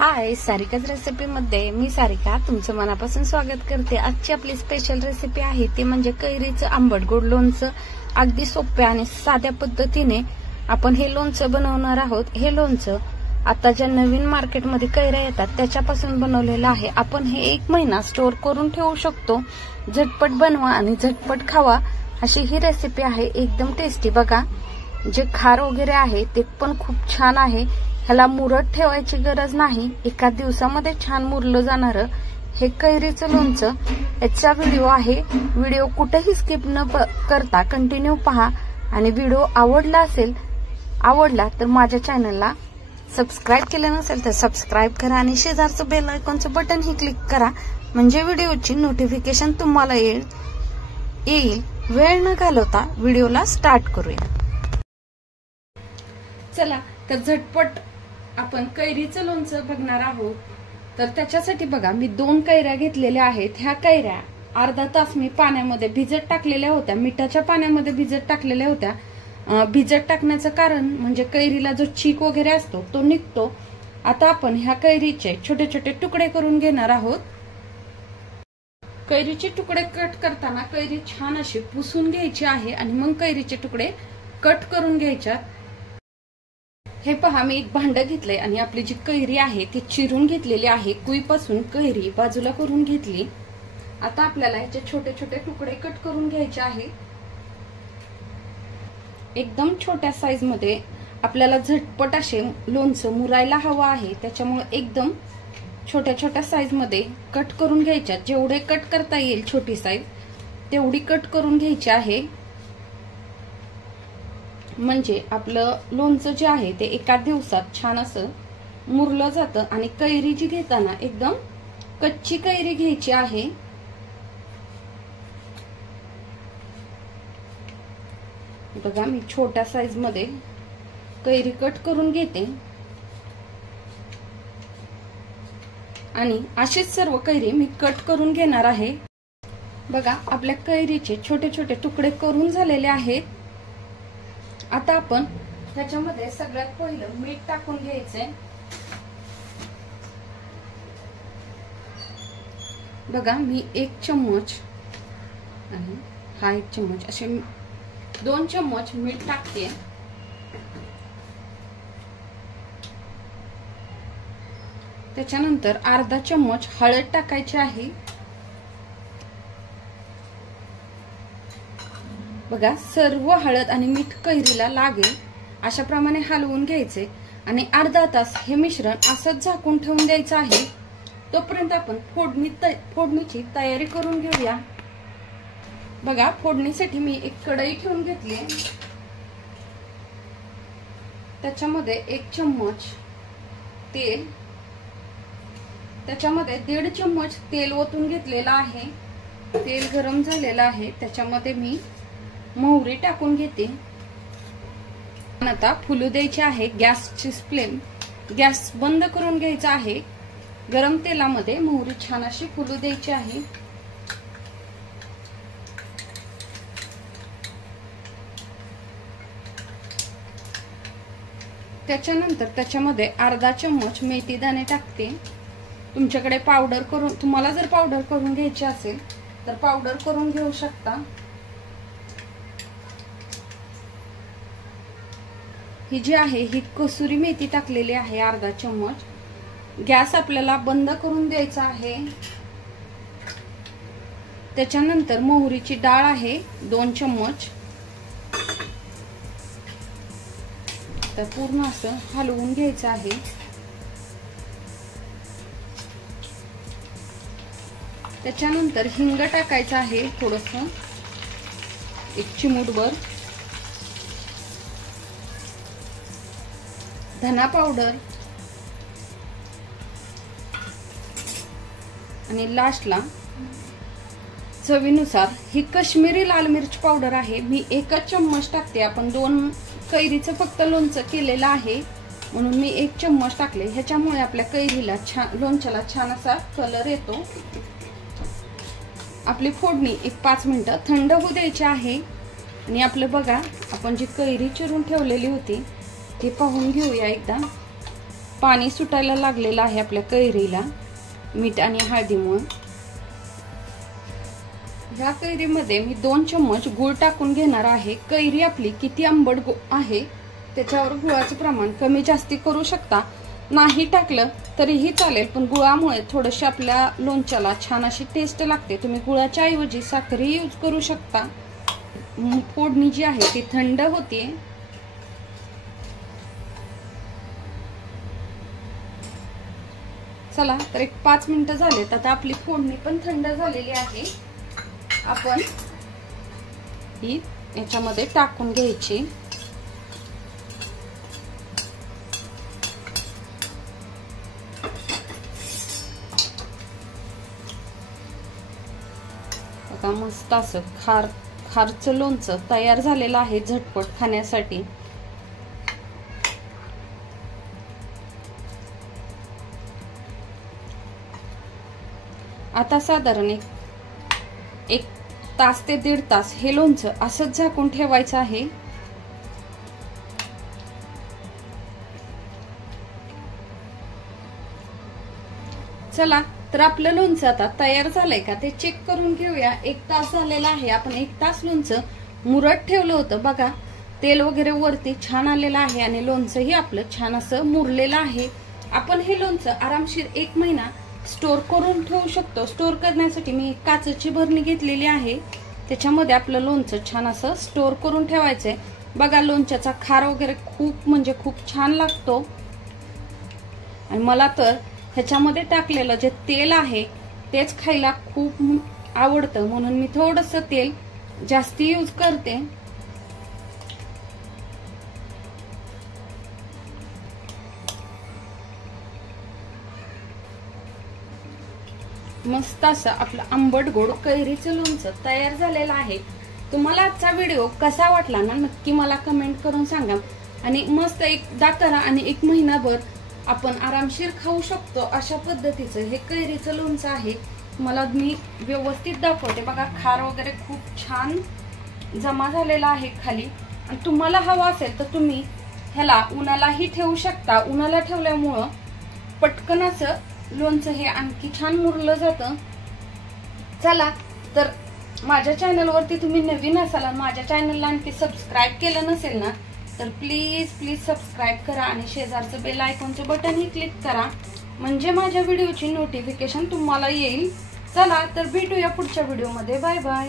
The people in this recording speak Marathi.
हाय, सारिकाच रेसिपीमध्ये मी सारिका तुमचं मनापासून स्वागत करते। आजची आपली स्पेशल रेसिपी आहे ती म्हणजे कैरीचं आंबट गोड लोणचं। अगदी सोप्या आणि साध्या पद्धतीने आपण हे लोणचं बनवणार आहोत। हे लोणचं आता ज्या नवीन मार्केटमध्ये कैऱ्या येतात त्याच्यापासून बनवलेलं आहे। आपण हे 1 महिना स्टोर करून ठेवू शकतो। झटपट बनवा आणि झटपट खावा अशी ही रेसिपी आहे। एकदम टेस्टी बघा, जे खार वगैरे आहे ते पण खूप छान आहे। ह्याला मुरत ठेवायची गरज नाही, एका दिवसामध्ये छान मुरलं जाणारं हे कैरीचं लोणचं। याचा व्हिडिओ आहे, व्हिडिओ कुठेही स्किप न करता कंटिन्यू पहा आणि व्हिडिओ आवडला तर माझ्या चॅनलला सबस्क्राइब केलं नसेल तर सबस्क्राइब करा आणि शेजारचं बेल आयकॉनचं बटन ही क्लिक करा, म्हणजे व्हिडिओची नोटिफिकेशन तुम्हाला येईल। वेळ न घालवता व्हिडिओला स्टार्ट करूया। चला तर झटपट आपण कैरीचं लोणचं बघणार आहोत। तर त्याच्यासाठी बघा, मी 2 कैऱ्या घेतलेल्या आहेत। ह्या कैऱ्या अर्धा तास मी पाण्यामध्ये भिजत टाकलेल्या होत्या, मिठाच्या पाण्यामध्ये भिजत टाकलेल्या होत्या। भिजत टाकण्याचं कारण म्हणजे कैरीला जो चीक वगैरे असतो तो निघतो। आता आपण ह्या कैरीचे छोटे छोटे तुकडे करून घेणार आहोत। कैरीचे तुकडे कट करताना कैरी छान अशी पुसून घ्यायची आहे आणि मग कैरीचे तुकडे कट करून घ्यायच्या। हे पहा, मी एक भांड घेतलंय आणि आपली जी कैरी आहे ती चिरून घेतलेली आहे। कुईपासून कैरी बाजूला करून घेतली। आता आपल्याला याचे छोटे छोटे तुकडे कट करून घ्यायचे आहे। एकदम छोट्या साईज मध्ये आपल्याला झटपट असे लोणचं मुरायला हवं आहे, त्याच्यामुळे एकदम छोट्या छोट्या साईज मध्ये कट करून घ्यायच्या। जेवढे कट करता येईल छोटी साईज तेवढी कट करून घ्यायची आहे, म्हणजे आपलं लोणचं जे आहे ते एका दिवसात छान असं मुरलं जातं। आणि कैरी जी घेताना एकदम कच्ची कैरी घ्यायची आहे। बघा, मी छोट्या साईज मध्ये कैरी कट करून घेते आणि अशीच सर्व कैरी मी कट करून घेणार आहे। बघा, आपल्या कैरीचे छोटे छोटे तुकडे करून झालेले आहेत। आता आपण त्याच्यामध्ये सगळ्यात पहिलं मीठ टाकून घ्यायचंय। बघा, मी 1 चम्मच आणि हा 1 चम्मच असे 2 चम्मच मीठ टाकते। त्याच्यानंतर अर्धा चम्मच हळद टाकायची आहे। बघा, सर्व हळद आणि मीठ कैरीला लागेल अशा प्रमाणे हलवून घ्यायचे आणि अर्धा तास हे मिश्रण असंच झाकून ठेवून द्यायचं आहे। तोपर्यंत आपण फोडणीची तयारी करून घेऊया। बघा, फोडणीसाठी मी एक कढई ठेवून घेतली, त्याच्यामध्ये 1 चम्मच तेल, त्याच्यामध्ये 1.5 चम्मच तेल ओतून घेतलेला आहे। तेल गरम झालेलं आहे, त्याच्यामध्ये मी मोहरी टाकून घेते। आता फुलू द्यायची आहे। गॅसची फ्लेम गॅस बंद करून घ्यायचा आहे। गरम तेलामध्ये मोहरी छान अशी फुलू द्यायची आहे। त्याच्यानंतर त्याच्यामध्ये अर्धा चम्मच मेथी दाणे टाकते। तुमच्याकडे पावडर करून, तुम्हाला जर पावडर करून घ्यायची असेल तर पावडर करून घेऊ शकता। ही जी आहे ही कसुरी मेथी टाकलेली आहे अर्धा चम्मच। गॅस आपल्याला बंद करून द्यायचा आहे। त्याच्यानंतर मोहरीची डाळ आहे 2 चम्मच, तर पूर्ण असं हलवून घ्यायचं आहे। त्याच्यानंतर हिंग टाकायचं आहे थोडंसं, 1 चिमूटभर, धना पावडर आणि लास्टला चवीनुसार ही काश्मीरी लाल मिरच पावडर आहे। मी 1 चम्मच टाकते। आपण 2 कैरीचं फक्त लोणचं केलेलं आहे म्हणून मी 1 चम्मच टाकले। ह्याच्यामुळे आपल्या कैरीला छान, लोणच्याला छान असा कलर येतो। आपली फोडणी 5 मिनिटं थंड होऊ द्यायची आहे आणि आपलं बघा, आपण जी कैरी चिरून ठेवलेली होती ती पाहून घेऊया एकदा। पाणी सुटायला लागलेलं आहे आपल्या कैरीला मीठ आणि हळदीमुळे। ह्या कैरीमध्ये मी 2 चम्मच गूळ टाकून घेणार आहे। कैरी आपली किती आंबट आहे त्याच्यावर गुळाचं प्रमाण कमी जास्ती करू शकता, नाही टाकलं तरीही चालेल, पण गुळामुळे थोडीशी आपल्या लोणच्याला छान अशी टेस्ट लागते। तुम्ही गुळाच्या ऐवजी साखरही यूज करू शकता। फोडणी जी आहे ती थंड होते। चला तर एक 5 मिनिटं झालेत, आता आपली फोडणी पण थंड झालेली आहे। आपण ही याच्यामध्ये टाकून घ्यायची। बघा मस्त असं खारचं लोणचं तयार झालेलं आहे झटपट खाण्यासाठी। आता साधारण एक तास ते 1.5 तास हे लोणचं असंच झाकून ठेवायचं आहे। चला तर आपलं लोणचं आता तयार झालंय का ते चेक करून घेऊया। 1 तास झालेला आहे। आपण 1 तास लोणचं मुरत ठेवलं होतं, बघा तेल वगैरे वरती छान आलेलं आहे आणि लोणचंही आपलं छान असं मुरलेलं आहे। आपण हे लोणचं आरामशीर 1 महिना स्टोर करून ठेवू शकतो। स्टोर करण्यासाठी मी काचेची भरणी घेतलेली आहे, त्याच्यामध्ये आपलं लोणचं छान असं स्टोर करून ठेवायचंय। बघा लोणच्याचा खार वगैरे खूप म्हणजे खूप छान लागतो आणि मला तर ह्याच्यामध्ये टाकलेलं जे तेल आहे तेच खायला खूप आवडतं, म्हणून मी थोडंसं तेल जास्ती यूज करते। मस्त असं आपलं आंबट गोड कैरीचं लोणचं तयार झालेलं आहे। तुम्हाला आजचा व्हिडिओ कसा वाटला ना नक्की मला कमेंट करून सांगा आणि मस्त एकदा करा आणि 1 महिनाभर आपण आरामशीर खाऊ शकतो अशा पद्धतीचं हे कैरीचं लोणचं आहे। मला मी व्यवस्थित दाखवते, बघा खार वगैरे खूप छान जमा झालेला आहे खाली। आणि तुम्हाला हवा असेल तर तुम्ही ह्याला उन्हालाही ठेवू शकता। उन्हाला ठेवल्यामुळं पटकन असं लोणचं हे आणखी छान मुरलं जातं। चला तर माझ्या चॅनलवरती तुम्ही नवीन असाल आणि माझ्या चॅनलला आणखी सबस्क्राईब केलं नसेल ना तर प्लीज सबस्क्राईब करा आणि शेजारचं बेल आयकॉनचं बटनही क्लिक करा, म्हणजे माझ्या व्हिडिओची नोटिफिकेशन तुम्हाला येईल। चला तर भेटूया पुढच्या व्हिडिओमध्ये, बाय बाय।